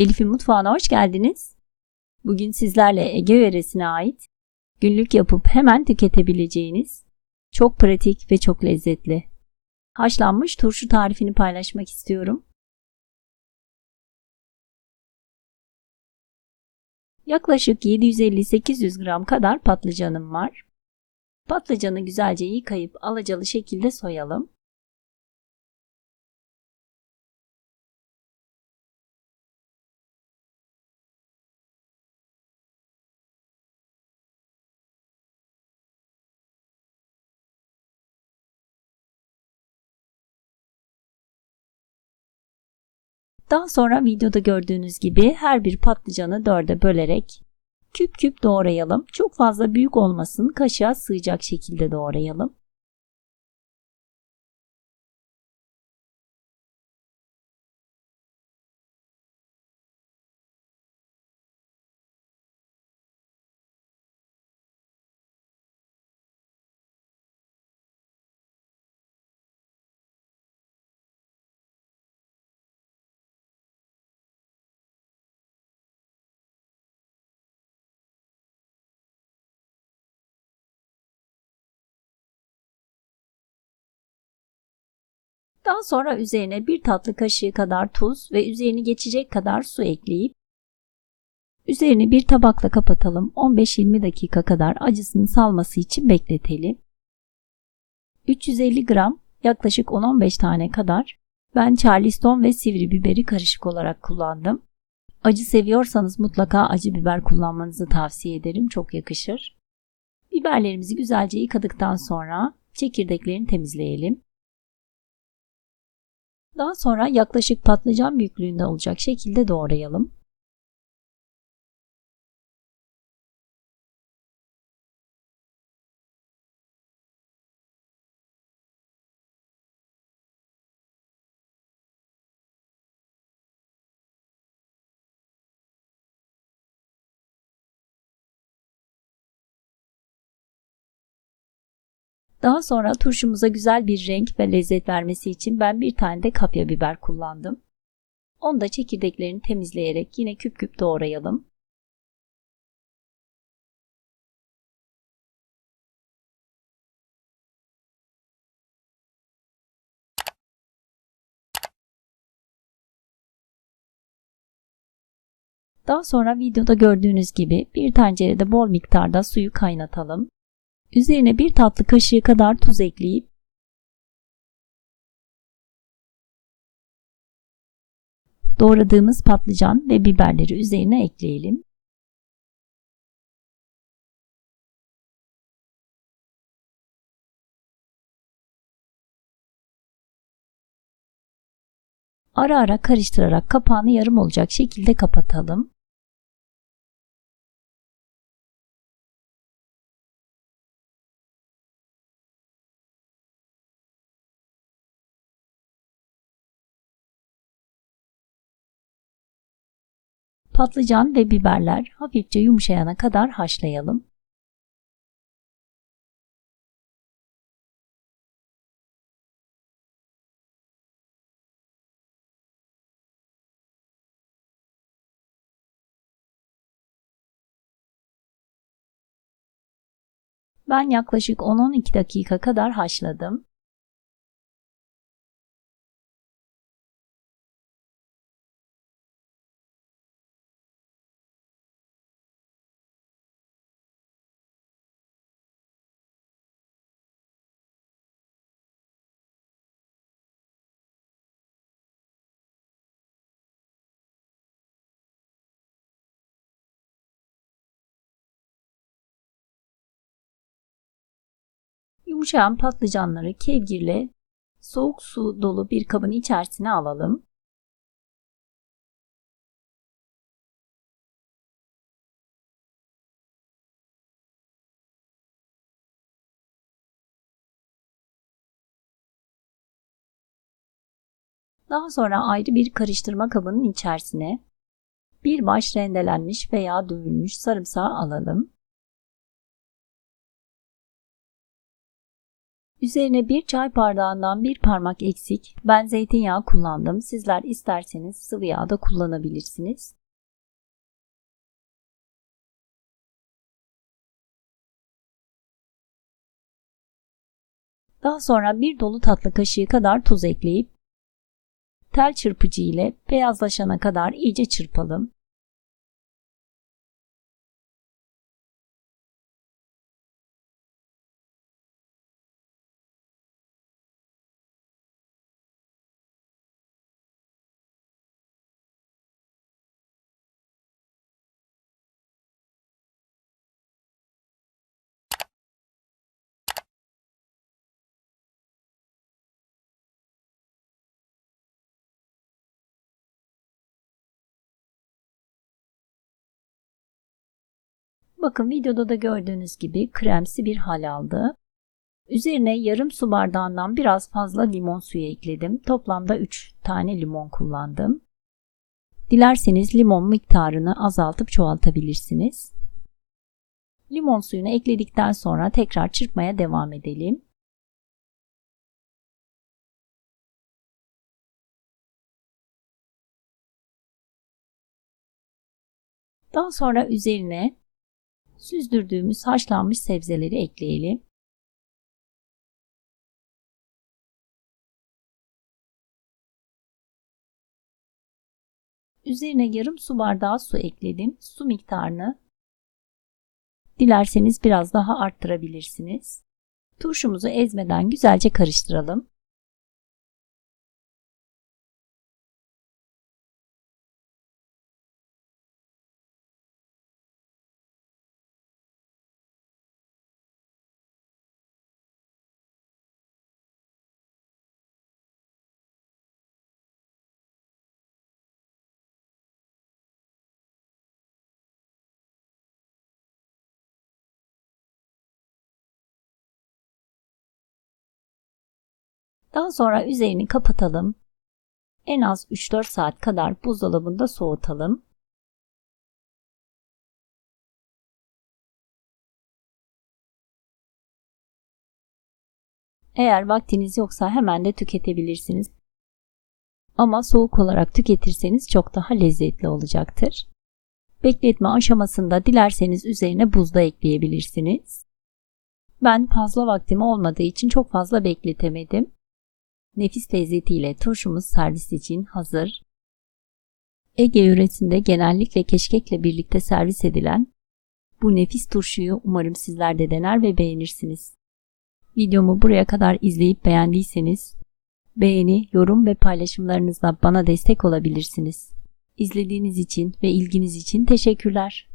Elif'in mutfağına hoş geldiniz. Bugün sizlerle Ege yöresine ait günlük yapıp hemen tüketebileceğiniz çok pratik ve çok lezzetli haşlanmış turşu tarifini paylaşmak istiyorum. Yaklaşık 750-800 gram kadar patlıcanım var. Patlıcanı güzelce yıkayıp alacalı şekilde soyalım. Daha sonra videoda gördüğünüz gibi her bir patlıcanı dörde bölerek küp küp doğrayalım. Çok fazla büyük olmasın, kaşığa sığacak şekilde doğrayalım. Daha sonra üzerine bir tatlı kaşığı kadar tuz ve üzerini geçecek kadar su ekleyip üzerini bir tabakla kapatalım. 15-20 dakika kadar acısını salması için bekletelim. 350 gram yaklaşık 10-15 tane kadar ben charleston ve sivri biberi karışık olarak kullandım. Acı seviyorsanız mutlaka acı biber kullanmanızı tavsiye ederim. Çok yakışır. Biberlerimizi güzelce yıkadıktan sonra çekirdeklerini temizleyelim. Daha sonra yaklaşık patlıcan büyüklüğünde olacak şekilde doğrayalım. Daha sonra turşumuza güzel bir renk ve lezzet vermesi için ben bir tane de kapya biber kullandım. Onu da çekirdeklerini temizleyerek yine küp küp doğrayalım. Daha sonra videoda gördüğünüz gibi bir tencerede bol miktarda suyu kaynatalım. Üzerine bir tatlı kaşığı kadar tuz ekleyip doğradığımız patlıcan ve biberleri üzerine ekleyelim. Ara ara karıştırarak kapağını yarım olacak şekilde kapatalım. Patlıcan ve biberler hafifçe yumuşayana kadar haşlayalım. Ben yaklaşık 10-12 dakika kadar haşladım. Yumuşayan patlıcanları kevgirle soğuk su dolu bir kabın içerisine alalım. Daha sonra ayrı bir karıştırma kabının içerisine bir baş rendelenmiş veya dövülmüş sarımsağı alalım. Üzerine bir çay bardağından bir parmak eksik ben zeytinyağı kullandım. Sizler isterseniz sıvı yağ da kullanabilirsiniz. Daha sonra bir dolu tatlı kaşığı kadar tuz ekleyip tel çırpıcı ile beyazlaşana kadar iyice çırpalım. Bakın videoda da gördüğünüz gibi kremsi bir hal aldı. Üzerine yarım su bardağından biraz fazla limon suyu ekledim. Toplamda 3 tane limon kullandım. Dilerseniz limon miktarını azaltıp çoğaltabilirsiniz. Limon suyunu ekledikten sonra tekrar çırpmaya devam edelim. Daha sonra üzerine süzdürdüğümüz haşlanmış sebzeleri ekleyelim. Üzerine yarım su bardağı su ekledim. Su miktarını dilerseniz biraz daha arttırabilirsiniz. Turşumuzu ezmeden güzelce karıştıralım. Daha sonra üzerini kapatalım. En az 3-4 saat kadar buzdolabında soğutalım. Eğer vaktiniz yoksa hemen de tüketebilirsiniz. Ama soğuk olarak tüketirseniz çok daha lezzetli olacaktır. Bekletme aşamasında dilerseniz üzerine buz da ekleyebilirsiniz. Ben fazla vaktim olmadığı için çok fazla bekletemedim. Nefis lezzetiyle turşumuz servis için hazır. Ege yöresinde genellikle keşkekle birlikte servis edilen bu nefis turşuyu umarım sizler de dener ve beğenirsiniz. Videomu buraya kadar izleyip beğendiyseniz beğeni, yorum ve paylaşımlarınızla bana destek olabilirsiniz. İzlediğiniz için ve ilginiz için teşekkürler.